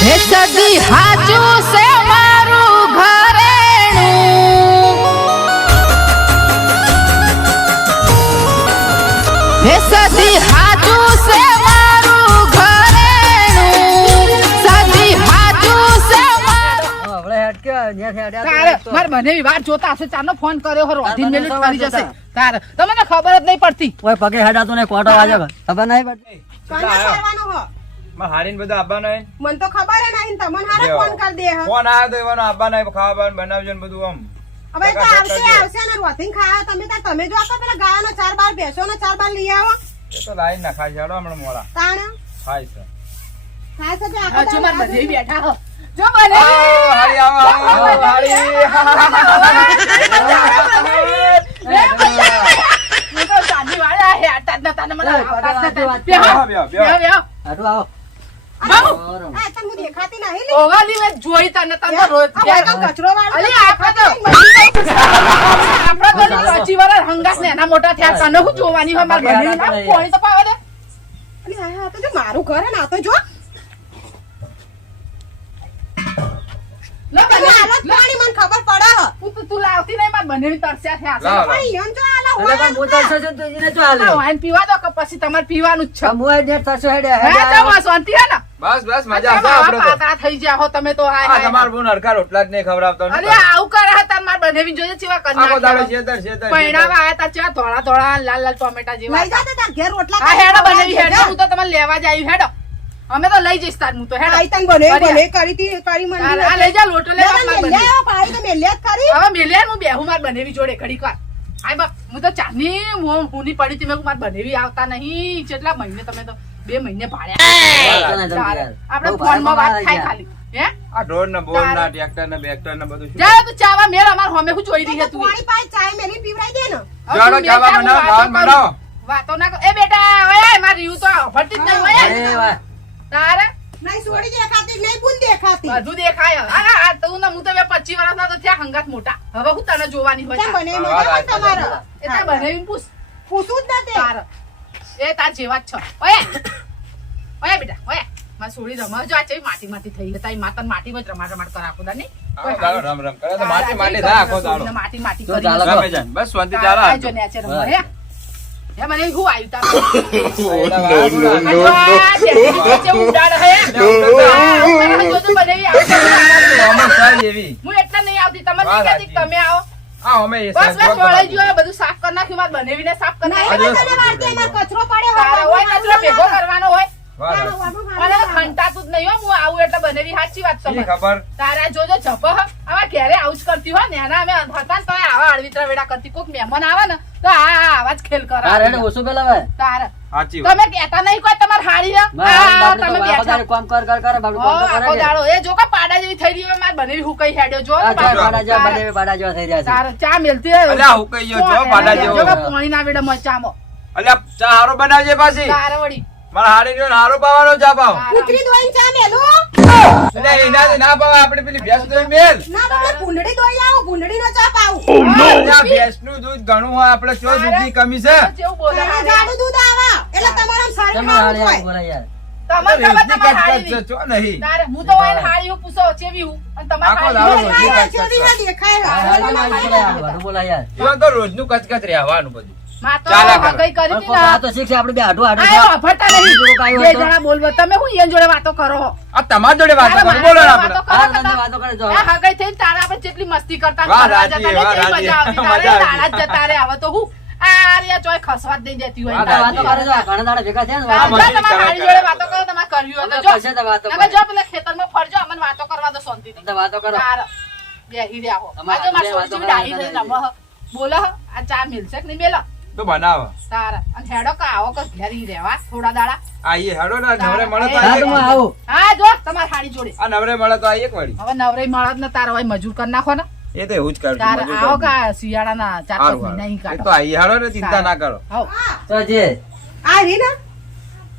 હે સદી હાજુ સે મારું ઘરેણું, હે સદી હાજુ સે મારું ઘરેણું, સદી હાજુ સે માર મને વાત જોતા હશે ચાનો ફોન કર્યો હરો અધીન મિનિટ કરી જશે તાર તમને ખબર જ નહીં પડતી ઓય પગે હેડાતો ને કોટો વાજે ખબર નહીં પડતી કોને કરવાનો હો માં હારીન બધું આબાનો હે મન તો ખબર હે નહીં તમને હારે ફોન કરી દે હે ફોન આયો તો એવાનો આબાનો હે ખાવા બનાવજો ને બધું આમ હવે તો આવશે ને રોટિંગ ખાવા તમે જો આપો પેલા ગાયનો 4 બાર ભેંસોનો 4 બાર લઈ આવો એ તો લાઈન ના ખાઈ જાડો હમણાં મોળા તાણ ખાય છે ખાય છે કે હજુ માર બધે બેઠા હો જો બને હારી આવો હારી હું તો સાદી વાળા હે આટા જ નતા ને મને આવતા જ નતા બેહો બેહો હાટુ આવો બાબુ આ તને હું દેખાતી નહીં લે ઓગાલી મે જોઈ તને તને રોજ આ કચરો વાળો અલી આપણે તો સાચી વાળા હંગાસ ને એના મોટા થયા તને હું જોવાની હોય માર બને પાણી તો પાવા દે અલી આ તો જો મારું ઘર હે ને આ તો જો લો તને હાલત પાણી મને ખબર પડે તું લાવતી નહીં માર બને તરસ્યા થયા લાવ. પણ ઈયોન જો આલા એટલે પણ બોતલ છે તો એને ચાલે વાઈન પીવા દો કે પછી તમારે પીવાનું જ છે મોય ને તસો હેડે હે તો શાંતિ હે ને બસ બસ મજા આવશે આપણે તો પાતા થઈ ગયા હો તમે તો હાય આ તમાર બોન હરખા રોટલા જ નહીં ખવડાવતો ને અરે આવું કરે હતા માર બનેવી જોઈએ ચેવા આખો દાડો કન્યા શેતર શેતર પૈણાવા આયા તા ચેવા ધોળા ધોળા લાલ લાલ ટોમેટા જેવા લઈ જા તે તાર ઘેર રોટલા હા હેડો બનેવી હેડો હું તો તમને લેવા જ આવી હેડો અમે તો લઈ જઈશ તાર હું તો હેડો આઈ તને બને બને કરી તી કરી મને આ લઈ જા લોટો લે માર લે બનેવી આવો પાડી તો મેલ્યા જ ખરી હવે મેલે હું બેહું માર બનેવી જોડે ઘડીક વાર આય બા હું તો ચાની હુંની પડી તી મેં માર બનેવી આવતા નહીં કેટલા મહિને તમે તો 2 મહિને ભાડ્યા આપણે ફોનમાં વાત થાય ખાલી હે આ ઢોર ને બોર ના ટ્રેક્ટર ને બેક્ટર ને બધું શું જા તું ચાવા મેર અમાર હોમે હું જોઈ રહી છે તું પાણી પાઈ ચાય મેલી પીવડાઈ દે ને જાડો ચાવા બનાવો ખાવાનું બનાવો વાતો ના કર એ બેટા ઓય માર રીવ તો ભરતી જ નહીં અરે ઓય વાહ તારે નહીં સોડી દેખાતી નહીં ભૂલ દેખાતી બધું દેખાય આ તું ના હું તો 25 વર્ષના તો થયા હંગાત મોટા હવે હું તને જોવાની હોય કેમ બને મજા તમારો એ તાર બનાવીને પૂછ પૂછું જ નથી તાર એ તાર જેવા જ છો ઓય ઓય બેટા ઓય માં સોડી રમાજો આ ચઈ માટી માટી થઈ ગઈ તાઈ માતન માટીમાં જ રમાડ રમાડ કરાખો દાની આખો દાડો રમ રમ કરે તો માટી માટી થાય આખો દાડો માટી માટી તો કરી ચાલો. ગમે જાય બસ શાંતિ ચાલે આ જો નેચે રમો હે હે મને હું આવ્યું તાર એવી હું એટલા નહીં આવતી તમને નહીં કહેતી કે તમે આવો આ અમે એ બસ બસ વળાઈ ગયો બધું સાફ કરી નાખ્યું માર બનેવીને સાફ કરી નહીં નાખ્યું તને વાળતી અમાર કચરો પડ્યો તારે હોય કચરો ભેગો કરવાનો હોય વાહ અને ખંટાતું જ નહીં હો હું આવું એટલે બનેવી સાચી વાત શી તમે ખબર તારા જોજો જપ આવા ઘેરે આવું જ કરતી હોય ને એના અમે હતા ને તો આવા અળવિતરા વેડા કરતી કોક મહેમાન આવે ને તો આ આવા જ ખેલ તારે કરાવે હેડે ઓછું પેલા ભાઈ તારે સાચી વાત તમે કહેતા નહીં કોઈ તમાર હાડી હે? તમે બેઠા કામ કર કર કર બાબુ કામ તો આખો કરે છે દાડો એ જો કે પાડા જેવી થઈ રહી હોય માર બનેવી હું કઈ હેડ્યો જો આ તારે- પાડા જેવા બને પાડા જેવા થઈ રહ્યા છે તારે ચા મેલતી હોય. અલ્યા હું કઈ ગયો છો પાડા જો જેવો કે પોણી ના વેડા મચામો અલ્યા ચા હારો બનાવજે પાછી તારે વળી મારા હારી જો હારો પાવાનો ચા પાવ કૂતરી દોઈને ચા મેલું એટલે એનાથી ના પાવ આપણે પેલી ભેંસ દોઈ મેલ ના તમે ભૂંડડી દોઈ આવો ભૂંડડીનો ચા પાવું અલ્યા ભેંસનું દૂધ ઘણું હોય આપણે ચો દૂધની કમી છે કેવું બોલે આ જાડું દૂધ આવે એટલે તમારા સારી તમે ખાવું હાલે હોય બોલા યાર તમારે રોજની તમારે કચકચ હાડી છે, ચો નહીં તારે હું તો વાયન હાડી હું પૂછો ચેવી હું અને તમારે આખો હાડી દાડો હોય. રોજ. દેખાય દેખાય બાબુ બોલા યાર એમાં તો રોજનું કચકચ રહેવાનું બધું માં તો ચાલ્યા કરે. હગઈ કરી હતી આ ને તો શીખશે આપણે બે હાડું હાડું આ એવો અફરતા નહીં. બીજું કાંઈ બે હોય તો? જણા બોલવો તમે હું એન જોડે વાતો કરો છો? આ તમાર જોડે વાત તારા કરો બોલો ને મારા જોડે આપણે વાતો કરો હા, કે તમે વાતો કરે જો. આ હગઈ થઈને તારા આપણે જેટલી મસ્તી કરતા ને વાહ, ફરવા રાજી, જતા ને વાહ, કેવી રાજી. મજા આવતી. તારે મજા આવતી. દાડા જ જતા રહે. હવે તો હું આ રહ્યા ચોય ખસવા જ નહીં દેતી હોય વાહ, તારે. વાતો કરે જો ઘણા દાડા ભેગા થયા ને તારે વાતો જો તમારા હાડી જોડે વાતો કરો તમારે કરવી હોય તો જો. પછી તો વાતો નકર કરે. જો પેલા ખેતરમાં ફરજો અમને વાતો કરવા દો શાંતિથી. તમે વાતો કરો તારે બેહી રહ્યા હો. અમારે આજે મારી વાતો છોકરી કરવા ડાહી થઈને રમો હો. બોલો હો, આ ચા મિલશે કે નહીં મેલો તો બનાવો તારા અને હેડો કા આવો કે ઘેરી રહેવા થોડા દાડા આઈએ હેડો ને નવરે મળે તો હા તો આઈએ. હું આવું હા જો તમારી હાડી જોડે આ નવરે મળે તો આઈએ એક વળી હવે નવરે મળત ને તારો હોય મજૂર કરી નાખો ને એ તો એવું જ કરું છું, તારે મજૂર આવો કરું. કા શિયાળાના 4-5 હારું, મહિના ઈ હારું. એ કાઢો તો આઈએ હેડો ને ચિંતા ના કરો હાઉ. તો જે આ રી ને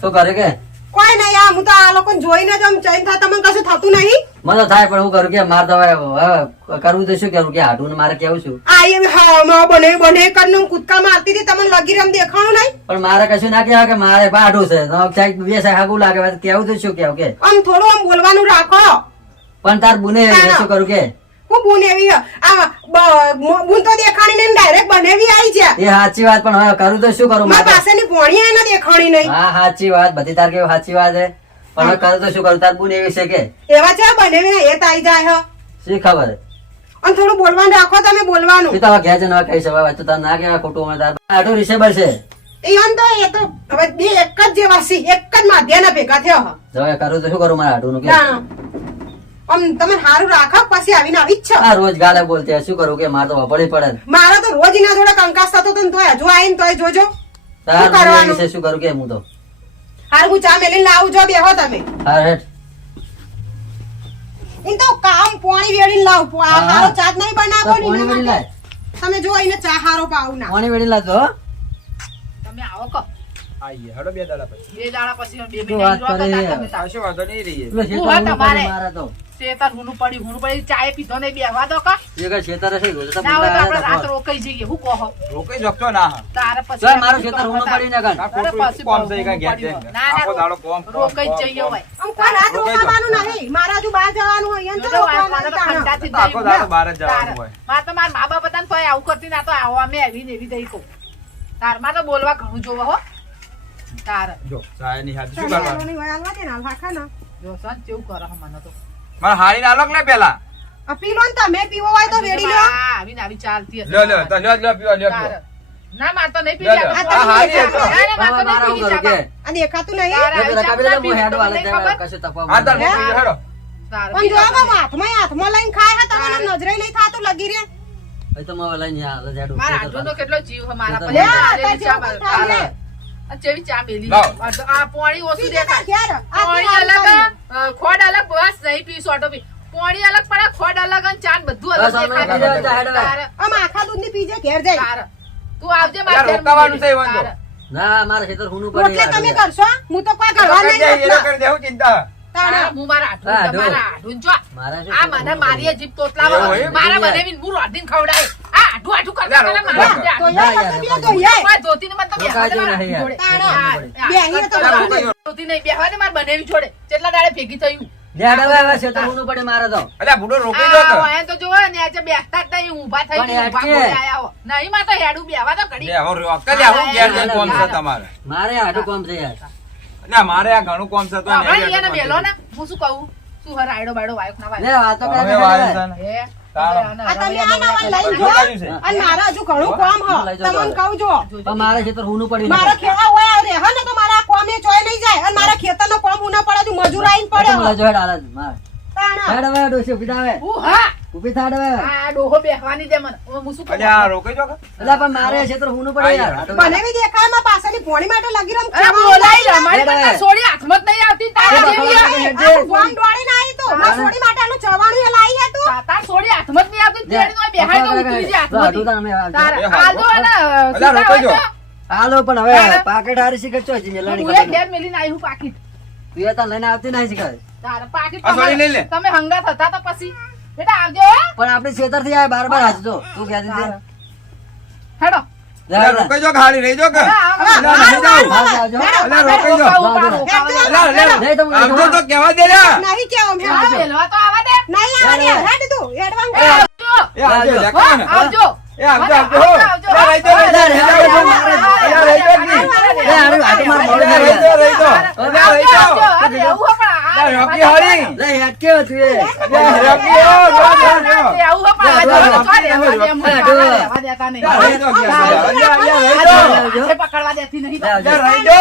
શું કરે કે કોઈ નહીં આ હું તો આ લોકોને જોઈને જ આમ ચૈન થા તમને કશું થતું નહીં મને થાય પણ હું કરું કે મારે તો હવે કરવું તો શું કરું કે હાડું ને મારે કેવું છું આ એવી હા બને બને કરીને કૂદકા મારતી હતી તમને લગી રમ દેખાણું નહીં પણ મારે કશું ના કહેવાય કે મારે બાઢું છે તો સાહેબ બે સાહેબ હાગું લાગે હવે કેવું તો શું કેવું કે આમ થોડું આમ બોલવાનું રાખો પણ તાર બુને શું કરું કે હું બુન એવી આ બુન તો દેખાણી નહીં ડાયરેક્ટ બનેવી આવી છે એ સાચી વાત પણ હવે કરું તો શું કરું મારા મારે પાસેની ભોણી એને દેખાણી નહીં હા સાચી વાત બધી તાર કેવું સાચી વાત છે પણ હવે કરું તો શું કરું તાર બુને એવી છે કે એવા છે બનેવી ને એ તાઈ જાય હ શી ખબર અને થોડું બોલવાનું રાખો તમે બોલવાનું તું તો હવે ઘેર જઈને હવે કહી શકો તો તાર ના કહેવાય ખોટું અમે તાર આટલું રિસેબલ છે એ તો હવે બે એક જ જેવા છે એક જ માધ્યાના ભેગા થયો હ હવે કરું તો શું કરું મારે આટલું કે ના આમ તમે સારું રાખો પછી આવીને આવી જ છો આ રોજ ગાલે બોલતે શું કરું કે મારે તો વપડી પડે ને. મારા તો રોજ એના જોડે કંકાસ થતો તો ને તોય હજુ આવીને તોય જોજો તાર શું કરવાનું? બુને વિશે શું કરું કે હું તો હાલ હું ચા મેલીને લાવું જો બેહો તમે હાર હેઠ એમ તો કામ પાણી વેડીને લાવ હા. હારો ચા જ નહીં તો બનાવો ને પાણી એના વેડી માટે. લાય તમે જો એને ચા હારો પાવું ના પાણી વેડી લાવજો હો. તમે આવો કો આઈએ હેડો 2 દાડા પછી 2 દાડા પછી 2 શું વાત મહિના કરે? તમે તાર આવશે વાંધો નહીં રહીએ એટલે હું હા શેતાન તમારે. મારે તો શેતર હુનું પડી ચાય પીધો ને બેહવા દો કા એ કઈ શેતાન હશે રોજ તો ના હોય તો આપણે બોલાવે રાત તો રોકાઈ જઈએ હું કહો રોકાઈ જતો ના હા તારે પછી ચાલ મારું શેતાન હુનું પડી ના કર આ અરે ખોટું પછી કોમ છે બહુ કાંઈ ઘેર પડ્યું. જઈને. ના, ના, આખો દાડો કોમ, કોમ, રોકાઈ કોમ, જ જઈએ કોમ. હોય આમ કોઈ રાત રોકાઈ રોકાવાનું નહીં મારા હજુ બહાર જવાનું હોય એમ તો જો આ રોકાવાનું તો તાણ. ખંડાથી તો આખો જઈએ દાડો ને. બહાર જ જવાનું તારે. હોય. મારે તો મારા મા બાપ હતા ને તોય આવું કરતી ના તો આવો અમે આવીને એવી દઈ કહું તારમાં તો બોલવા ઘણું જોવો હો તારે જો ચાયની હાથ શું ચાલો, કરવાનું નહીં હોય, હાલવા દે ને, હાલ હાખા ને. જો સન કેવું કરે હે મને તો મારે હારીને આલો કે લે પેલા આ પી લો ને તમે પીવો હોય તો વેડી લો આ આવીને આવી ચાલતી હશે. લ્યો તો લ્યો પીવા લ્યો તારે. પીવા ના માર તો નહીં લ્યો, પીવી લ્યો. ચા. આ હારી ના, હતો. ના, માર તો મારે નહીં હું પીવી કરું કે ચા. આ દેખાતું નહીં તારે. એ પેલા કાપી દે હું હેડો હાલે તમને ખબર? કશું તપાવ આ તાર નહીં. મોકલી હેડો તારે પણ જો પીવા આમાં હાથમાં લઈને ખાય હે તમને નજરે નહીં થાતું લગી રે એ તો મારે લઈને હાલે છે હેડો. મારા આટલું તો કેટલો જીવ હે મારા પર. લે, આ તાર ચા જેવું થાય મારે. ને. આ જેવી ચા મેલી. લાવો. આ પોણી ઓછું પી જતા દેખાય. ઘેર. આ પોણી પી અલગ હાલ ખોડ અલગ બસ નહીં પી સોટો પી પોણી અલગ પડે ખોડ અલગ અને ચાન બધું અલગ બસ અમે દેખાય. પી જાઓ, હેડો. તારે. આમ આખા દૂધની પીજે ઘેર જાય તારે. તું આવજે અલા, મારા ઘેર રોકાવાનું છે, મૂકી દે. વાંધો. તારે. ના મારે ખેતર હુનું પડી રોટલા તમે યાર. કરશો હું તો કોઈ કરવા કરી દે, નહીં એનો રોટલા. કરી દે, હું ચિંતા તાણે. હું મારા આઠું, હા, તમારા આઠું જો. મારે શું આ ખેતર મને હુનું મારી પડી? જીભ તોતલાવે. એવું હોય? મારા બનાવીને હું રોટીને ખવડાવે. આ આઠું આઠું કરતા અલા, પેલા રોકા, મારા તો આઠું. યાર તમે તો યાર. મારા ધોતીને મને તો બેહવા દે મારા નહીં યાર. જોડે. તાણે. આ, બેહીને તો આ, જવું દે. ધોતી નહીં, બેહવા દે મારા બનેવી જોડે. કેટલા દાડે ભેગી થયું. લે, હેડો હવે ખેતર હુનું પડી મારે તો અલ્યા બુડો રોકાઈ જો આ, કે અહીંયા તો જોવો ને, આજે બેસતા જ નહીં, ઊભા થઈ પણ ગઈ, ઊભા યાર, બોલી આયા હો. નહીં, માં તો હેડું બેહવા તો ઘડી. લે હવે રોકા લે હું ઘેર જઈને કોમ છે તમારે મારે આટલું કામ છે યાર. અલ્યા મારે આ ઘણું કોમ છે તો હવે નહીં અહીંયાને હેડો મેલો ને, હું શું કહું? શું હે, રાયડો બાયડો વાયક ના લે વાયક? વાતો કરે હવે છે, વાયુ હેડો. છે ને. હે? તારો. હવે આને આ તમે હરાવ્યા આ નવા લઈ બધું જો કર્યું છે. અને મારા હજુ ઘણું કામ હ લઈ જાઓ તમને કહું જો પણ મારે ખેતર હુનું પડી મારા ખેવા હોય રે હે ને તો મારા કોમે ચોય નહીં જાય અને મારા ખેતરનો કોમ ઉના પડે તો મજૂર આઈને પડે લઈ જાઓ, હેડ હાલે છે, મારે. તાણા. હેડ હવે ડોશી ઊભી થાવે. હું હા ઊભી થા હેડ હવે. આ ડોહો બેહવાની દે મને. હવે હું શું કહું? અલ્યા રોકાઈ જો કે એટલે પણ મારે ખેતર હુનું પડી યાર. બનેવી દેખાય માં પાછળની પોણી માટે લગી રમ અરે બોલાઈ રમાડી હેડ પણ હવે. સોડી હાથમાં જ નહીં આવતી તારા હેડ જેવી હવે. હે. હેડ. આ ફોન દોડીને આવી તો માં સોડી માટે આનું ચવાણું એ લાઈ હે તું તાર સોડી હાથમાં જ નહીં આવતી તેડી તો બેહાય તો ઉતરી જાય હાથમાંથી. તારે એ હાલ. આજો ને અલા, રોકાઈ જો. હાલો પણ હવે પાકેટ હારી શીખર છો હજી મેલાણી હું એ કરીને. ઘેર મેલીને આવી હું પાકીટ. તું એ તાર લઈને આવતી નહીં શીખર. તારે પાકીટ આ સોડી લઈ લે. તમે હંગાત હતા તો પછી બેટા આવજો હો. પણ આપણે ખેતર થી આવે બાર બાર હાચજો તું ક્યાંથી દે? હેડો. અલ્યા રોકાઈ જો કે હારી રહી જો કે હા, અલ્યા નહીં જાઉં. હાલ આવજો. અલ્યા રોકાઈ જો અલ્યા અલ્યા નહીં તો હું આવજો તો કહેવા દે લ્યા નહીં કેવો મેં હા, મેલવા તો આવા દે. નહીં આવે રે હેડ તું એ એડવાન્સ આવજો. એ આવજો લે હો, કાન. આવજો. એ આવજો આવજો અલ્યા રહી જો અલ્યા, રહી જો, અલ્યા રહી જો જી. લે, હારું, હાથું મારું મોઢું અલ્યા રહી જો રહી જો અલ્યા રહી જો આવજો. અરે એવું હો પણ આ અલ્યા રોકી હારી લે હેડ કેવો તું એ? અલ્યા રોકી હો જો જો આવું હો પણ આ જો ચોરે રહેવા દે, હું અલ્યા, રહેવા દેતા નહીં. અલ્યા રહી જો અલ્યા અલ્યા રહી આ જો જો, હાથે પકડવા દેતી નહીં. લે, આવજો. અલ્યા રહી જો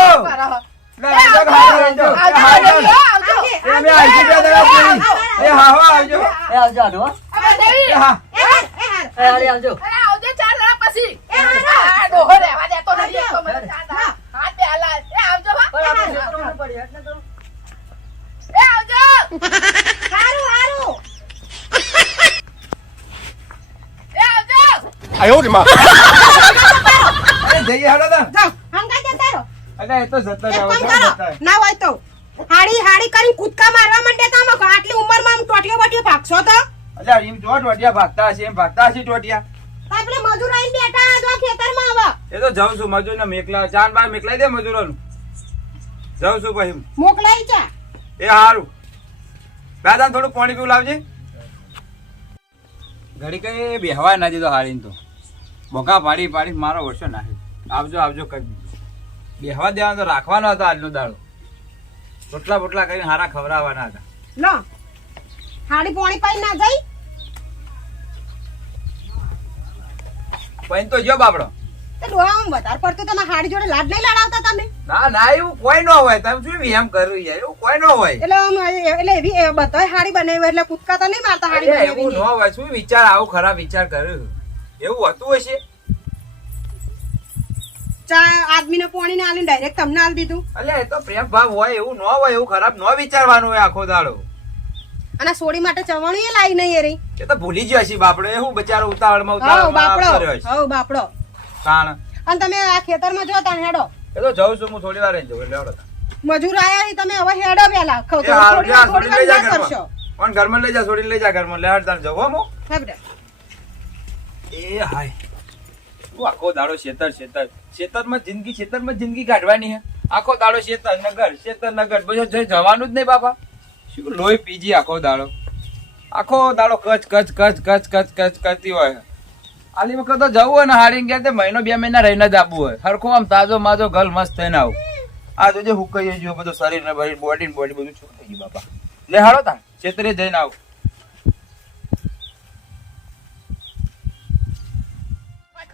અલ્યા રહી જો કે હારી રહી જો આવજો, આવજો આવજો. એ મે આઈ ગયો દાદા પૂરી એ હા હો આવજો એ આવજો હાડો, હો. આ દેવી. એ હા એ હારી આવજો. અરે આવજો ચાર દાડા પછી. આ ડોહો રહેવા દેતો નથી, એક તો મને ચાર દાડા. હાથ બે હાલા. એ આવજો હો. પણ આપણે ખેતર હુનું પડી, હેડ ને તો. એ આવજો. હારું હારું એ આવજો. અરે જઈએ હાલો તા જાઓ હંગા જતા રહો અલ્યા એ તો જતો એક રહ્યો કામ કરો ના હોય તો હાડી હાડી કરીને કૂદકા મારવા માંડે તો આમાં આટલી ઉંમરમાં આમ ટોટીઓ ભાગશો તો અલ્યા એમ જો ટોટિયા ભાગતા હશે એમ ભાગતા હશે ટોટિયા તાર પેલા મજૂર આઈને બેઠા જો ખેતરમાં આવા એ તો જાઉં છું મજૂર ને મેકલા ચાર બાર મેકલાઈ દે મજૂરોનું જાઉં છું પછી મોકલાઈ જા એ હારું દાદા થોડું પાણી પીવું લાવજે ઘડી કઈ બેહવાય ના દીધો હારીને તો બોકા પાડી પાડી મારો વર્ષો નાખી આવજો આવજો કરી દીધું બેહવા દેવાનો તો રાખવાનો હતો આજનો દાડો પોટલા પોટલા કરીને હારા ખવડાવવાના હતા લો હાડી પોણી પાઈ ના જઈ પણ તો જો બાપડો તે ડોહામાં વધારે પડતું તમે હાડી જોડે લાડ નહીં લડાવતા તમે ના ના એવું કોઈ ન હોય તમે શું એમ કર્યું યાર એવું કોઈ ન હોય એટલે એવી બધાય હાડી બનાવી એટલે કૂદકા તો નહીં મારતા હાડી અરે એવું ન બનાવી હોય શું વિચાર આવું ખરાબ વિચાર કર્યું એવું હતું હશે ચા આદમીને પોણી ને આલીને ડાયરેક્ટ તમને આલી દીધું અલ્યા એ તો પ્રેમ ભાવ હોય એવું ન હોય એવું ખરાબ ન વિચારવાનું હોય આખો દાડો અને સોડી માટે ચવાણું એ લાવી નહીં એરી એ તો ભૂલી ગયો હશે બાપડો એ હું બચારો ઉતાવળમાં હવ ઉતાવળમાં આવતો રહ્યો બાપડો હશે. હવ બાપડો તાણ અને તમે આ ખેતરમાં જો તાણ હેડો એ તો જાઉં છું હું થોડી વાર રહી જાઉં એટલે આવડો તાણ. મજૂર આયા ઈ તમે હવે હેડો પેલા એ હારું, જા, થોડી છોડીને લઈ જા વાર ઘરમાં. કરશો પણ ઘરમાં લઈ જા છોડીને લઈ જા ઘરમાં લે હાડ તાણ જાઉં હો હું. હે બેટા એ હાય હું આખો દાડો ખેતરમાં જિંદગી કાઢવાની હે આખો દાડો ખેતર નગર બધું જવાનું જ નહીં બાપા શું લોહી પીજી આખો દાડો કચ કરતી હોય આલી વખત તો જવું હોય ને હારીને ગયા તે મહિનો 2 મહિના રહીને જ આવવું હોય હરખું આમ તાજો માજો ગલ મસ્ત થઈને આવું આ જોજે હુકાઈ ગયો બધું શરીર ને બોડી બધું છૂટ થઈ ગયું બાપા લે હાડો તા ખેતરે જઈને આવું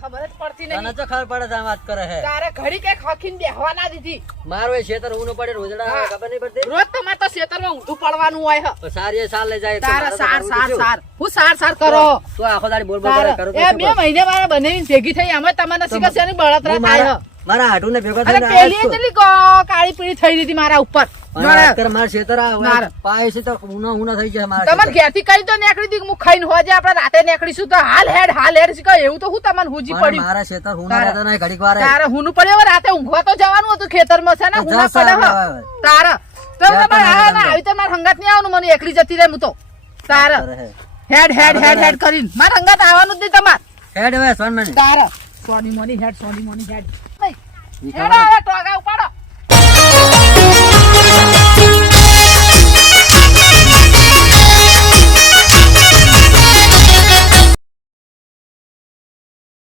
ખબર જ પડતી તને નહીં તો ખબર પડે છે આ વાત કરે છે તારે ઘડી કઈ ખખીને બેહવા ના દીધી મારો એ ખેતર ઊનો પડે રોજડા હા. ખબર નહીં પડતી રોજ તમારે તો ખેતરમાં ઊંધું પડવાનું હોય હ. તો સારી સાલ લઈ જાય તો તારે મારે તો સાર કરવું સાર શું? સાર હું સાર કરો તું આખો દાડી બોલ બોલ તારે કરે, કરું તો એ શું 2 કરું? મહિને મારા બનેવીને ભેગી થઈ આમાં તમારે શીખે છે બળતરા હું થાય હ. મારા હાટુ ને ભેગો અને થઈને પેલી આવ્યો જ છું. એટલી કાળી પીળી થઈ રહી હતી મારા ઉપર પણ વાત કર, મારા ખેતર આ હવે મારે. પાય છે તો ઊના થઈ જાય મારા તમારે ખેતર. ઘેરથી કઈ તો નીકળી હતી હું ખાઈને હોજે આપણે રાતે નીકળીશું તો હાલ હેડ શીખો એવું તો હું તમને હુજી પણ પડ્યું મારા ખેતર ઊના તારે. રહેતા નહીં, ઘડીક વાર તારે હુનું પડ્યો હવે રાતે ઊંઘવા તો જવાનું હતું ખેતરમાં છે ને તો હુના જા સાર પડે હ. હવે. તારે તો ત્યાં તો તમારે ના આવી તો મારા હંગાત નહીં આવવાનું મને એકલી જતી રહે હું તો તારે કરે હેડ કરીને મારા હંગાત આવવાનું જ નહીં તમારે હેડ હવે સોન મની તારે સોની મોની હેડ હેડ હવે ટોગા ઉપાડો